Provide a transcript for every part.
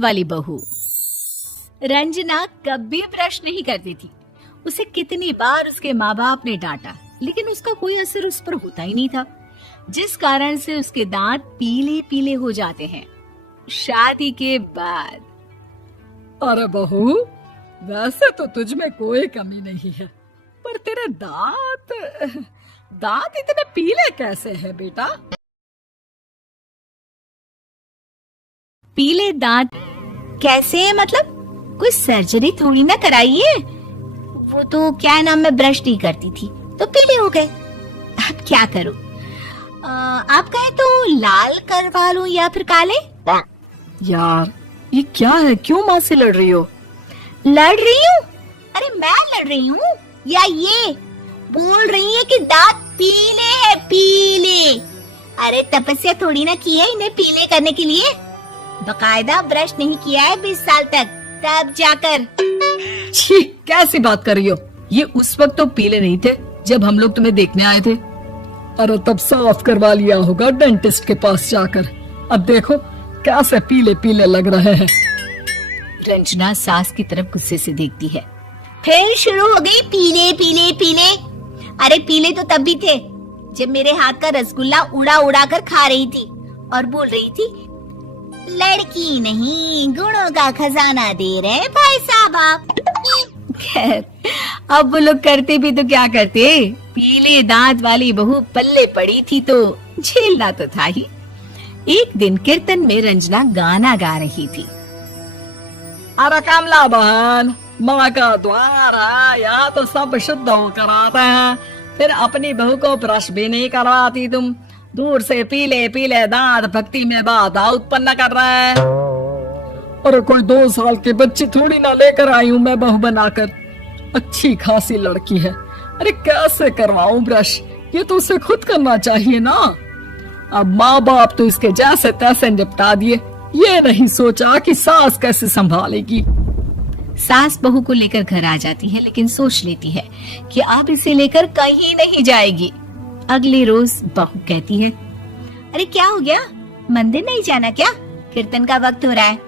वाली बहू। रंजना कभी ब्रश नहीं करती थी। उसे कितनी बार उसके माँ बाप ने डांटा, लेकिन उसका कोई असर उस पर होता ही नहीं था, जिस कारण से उसके दांत पीले पीले हो जाते हैं। शादी के बाद अरे बहू, वैसे तो तुझ में कोई कमी नहीं है, पर तेरे दांत इतने पीले कैसे हैं बेटा? पीले दांत कैसे है मतलब? कोई सर्जरी थोड़ी ना कराई है। वो तो क्या नाम, मैं ब्रश नहीं करती थी तो पीले हो गए। अब क्या करूं? आप कहें तो लाल करवा लूं या फिर काले? यार ये क्या है, क्यों माँ से लड़ रही हो? लड़ रही हूँ? अरे मैं लड़ रही हूँ या ये बोल रही है कि दांत पीले हैं, पीले। अरे तपस्या थोड़ी ना की है इन्हें पीले करने के लिए। बकायदा ब्रश नहीं किया है 20 साल तक, तब जाकर। छी, कैसी बात कर रही हो? ये उस वक्त तो पीले नहीं थे जब हम लोग तुम्हें देखने आए थे। अरे तब साफ करवा लिया होगा डेंटिस्ट के पास जाकर। अब देखो कैसे पीले पीले लग रहे हैं। रंजना सास की तरफ गुस्से से देखती है। फिर शुरू हो गई पीले पीले पीले। अरे पीले तो तब भी थे जब मेरे हाथ का रसगुल्ला उड़ा उड़ा कर खा रही थी और बोल रही थी, लड़की नहीं गुणों का खजाना दे रहे भाई साहब आप। खैर, अब वो लोग करते भी तो क्या करते, पीले दांत वाली बहू पल्ले पड़ी थी तो झेलना तो था ही। एक दिन कीर्तन में रंजना गाना गा रही थी। अरे कमला बहन, माँ का द्वार है, यहाँ तो सब शुद्ध होकर आते हैं, फिर अपनी बहू को ब्रश भी नहीं करवाती तुम। दूर से पीले पीले दांत भक्ति में बाधा उत्पन्न कर रहे हैं। अरे कोई 2 साल के बच्ची थोड़ी ना लेकर आई हूँ मैं बहू बनाकर। अच्छी खासी लड़की है, अरे कैसे करवाऊं ब्रश? ये तो उसे खुद करना चाहिए ना। अब माँ बाप तो इसके जैसे तैसे निपटा दिए, ये नहीं सोचा कि सास कैसे संभालेगी। सास बहू को लेकर घर आ जाती है, लेकिन सोच लेती है कि अब इसे लेकर कहीं नहीं जाएगी। अगले रोज बहू कहती है, अरे क्या हो गया, मंदिर नहीं जाना क्या? कीर्तन का वक्त हो रहा है।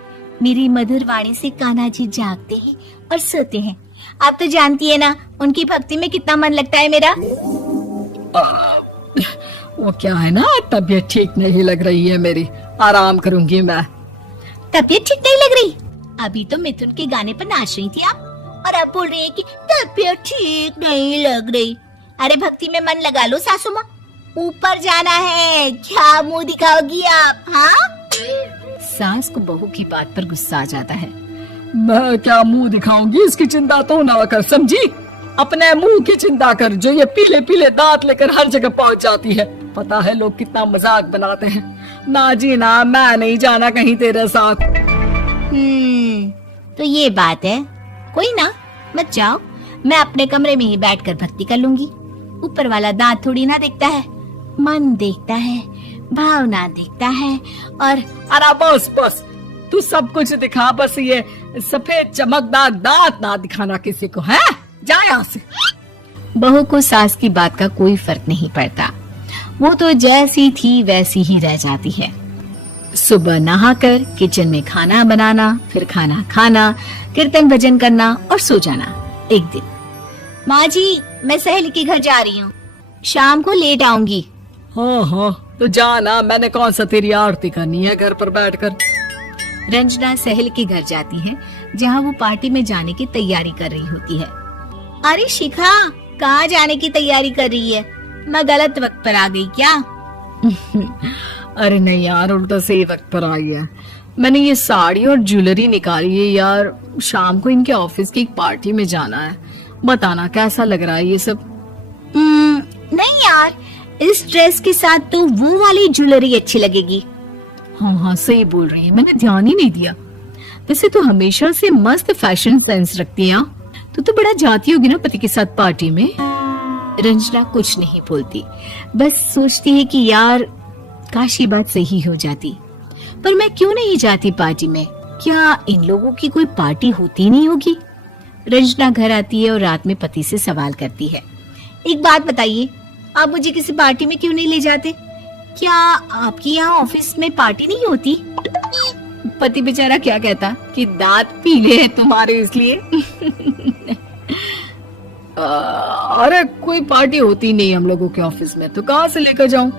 मेरी मधुर वाणी से कान्हा जी जागते हैं और सोते हैं। आप तो जानती है ना उनकी भक्ति में कितना मन लगता है मेरा। वो क्या है ना, तबीयत ठीक नहीं लग रही है मेरी, आराम करूंगी मैं। तबीयत ठीक नहीं लग रही? अभी तो मिथुन के गाने पर नाच रही थी आप, और अब बोल रही है कि तबीयत ठीक नहीं लग रही। अरे भक्ति में मन लगा लो सासू माँ, ऊपर जाना है, क्या मुंह दिखाओगी आप? हाँ? सास को बहू की बात पर गुस्सा आ जाता है। मैं क्या मुंह दिखाऊंगी, इसकी चिंता तो ना कर, समझी? अपने मुंह की चिंता कर, जो ये पीले पीले दांत लेकर हर जगह पहुंच जाती है। पता है लोग कितना मजाक बनाते हैं। ना जी ना, मैं नहीं जाना कहीं तेरे साथ। तो ये बात है, कोई ना, मत जाओ, मैं अपने कमरे में ही बैठकर भक्ति कर लूंगी। ऊपर वाला दांत थोड़ी ना देखता है, मन देखता है, भावना देखता है। और अरे बस बस, तू सब कुछ दिखा, बस ये सफेद चमकदार दांत ना दिखाना किसी को, है? जा यहाँ से। बहू को सास की बात का कोई फर्क नहीं पड़ता, वो तो जैसी थी वैसी ही रह जाती है। सुबह नहाकर किचन में खाना बनाना, फिर खाना खाना, कीर्तन भजन करना और सो जाना। एक दिन, माँ जी मैं सहेली के घर जा रही हूँ, शाम को लेट आऊंगी। हाँ हाँ तो जाना, मैंने कौन सा तेरी आरती करनी है घर पर बैठकर। रंजना सहेली के घर जाती है, जहाँ वो पार्टी में जाने की तैयारी कर रही होती है। अरे शिखा, कहाँ जाने की तैयारी कर रही है? मैं गलत वक्त पर आ गई क्या? अरे नहीं यार, उल्टा सही वक्त पर आई है। मैंने ये साड़ी और ज्वेलरी निकाली है यार, शाम को इनके ऑफिस की एक पार्टी में जाना है। बताना कैसा लग रहा है ये सब? नहीं यार, इस ड्रेस के साथ तो वो वाली ज्वेलरी अच्छी लगेगी। हाँ हाँ सही बोल रही है, मैंने ध्यान ही नहीं दिया। वैसे तो हमेशा से मस्त फैशन सेंस रखती है। तो बड़ा जाती होगी ना पति के साथ पार्टी में। रंजना कुछ नहीं बोलती, बस सोचती है कि यार काश ये बात सही हो जाती, पर मैं क्यों नहीं जाती पार्टी में? क्या इन लोगों की कोई पार्टी होती नहीं होगी? रंजना घर आती है और रात में पति से सवाल करती है, एक बात बताइए, आप मुझे किसी पार्टी में क्यों नहीं ले जाते? क्या आपकी यहाँ ऑफिस में पार्टी नहीं होती? पति बेचारा क्या कहता कि दांत पीले हैं तुम्हारे इसलिए। अरे कोई पार्टी होती नहीं हम लोगों के ऑफिस में, तो कहाँ से लेकर जाऊं?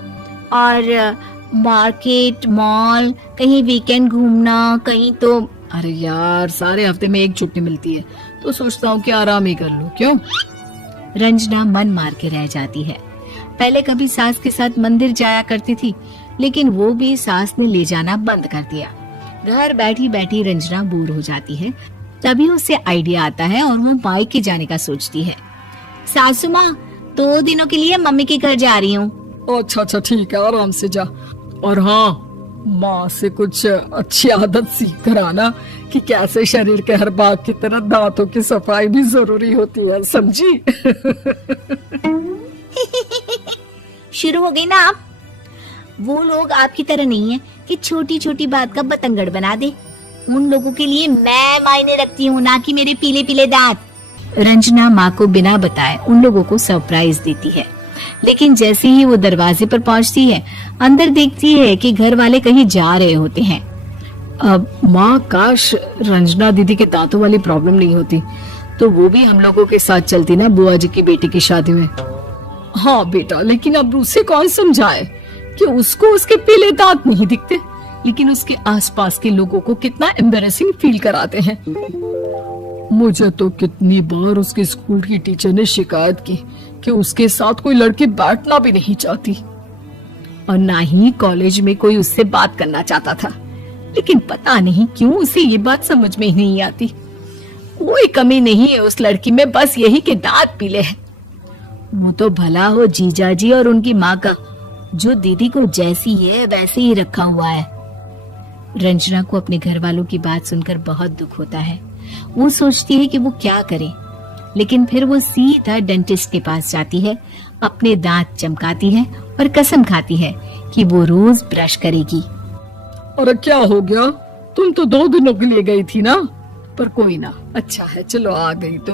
और मार्केट, मॉल, कहीं वीकेंड घूमना, कहीं तो। अरे यार सारे हफ्ते में एक छुट्टी मिलती है, तो सोचता हूँ कि आराम ही कर लूं। क्यों? रंजना मन मार के रह जाती है। पहले कभी सास के साथ मंदिर जाया करती थी, लेकिन वो भी सास ने ले जाना बंद कर दिया। घर बैठी बैठी रंजना बोर हो जाती है। तभी उसे आइडिया आता है और वो मायके जाने का सोचती है। सासू माँ, 2 दिनों के लिए मम्मी के घर जा रही हूँ। अच्छा ठीक है, आराम से जा। और हाँ, माँ से कुछ अच्छी आदत सीख कर आना कि कैसे शरीर के हर भाग की तरह दांतों की सफाई भी जरूरी होती है, समझी? शुरू हो गई ना आप। वो लोग आपकी तरह नहीं है कि छोटी छोटी बात का बतंगड़ बना दे। उन लोगों के लिए मैं मायने रखती हूँ, ना कि मेरे पीले पीले दांत। रंजना माँ को बिना बताए उन लोगों को सरप्राइज देती है, लेकिन जैसे ही वो दरवाजे पर पहुंचती है, अंदर देखती है कि घर वाले कहीं जा रहे होते हैं। अब माँ, काश रंजना दीदी के दांतों वाली प्रॉब्लम नहीं होती, तो वो भी हम लोगों के साथ चलती ना बुआ जी की बेटी की शादी में। हाँ बेटा, लेकिन अब उसे कौन समझाए कि उसको उसके पीले दांत नहीं दिखते, लेकिन उसके आसपास के लोगों को कितना एम्बैरेसिंग फील कराते हैं। मुझे तो कितनी बार उसके स्कूल की टीचर ने शिकायत की कि उसके साथ कोई लड़की बैठना भी नहीं चाहती, और ना ही कॉलेज में कोई उससे बात करना चाहता था। लेकिन पता नहीं क्यों उसे ये बात समझ में ही नहीं आती। कोई कमी नहीं है उस लड़की में, बस यही कि दांत पीले हैं। वो तो भला हो जीजा जी और उनकी माँ का, जो दीदी को जैसी है वैसे ही रखा हुआ है। रंजना को अपने घर वालों की बात सुनकर बहुत दुख होता है। वो सोचती है कि वो क्या करे, लेकिन फिर वो सीधा डेंटिस्ट के पास जाती है, अपने दांत चमकाती है और कसम खाती है कि वो रोज ब्रश करेगी। अरे क्या हो गया? तुम तो 2 दिनों के लिए गई थी ना। पर कोई ना, अच्छा है, चलो आ गई तो।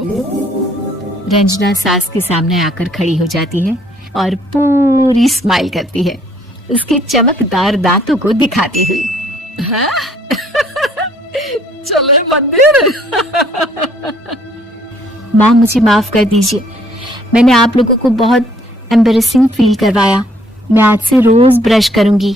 रंजना सास के सामने आकर खड़ी हो जाती है और पूरी स्माइल करती है, उसके चमकदार दांतों को दिखाती हुई। हैं? चले मंदिर। माँ, मुझे माफ कर दीजिए, मैंने आप लोगों को बहुत एम्बैरेसिंग फील करवाया। मैं आज से रोज ब्रश करूंगी।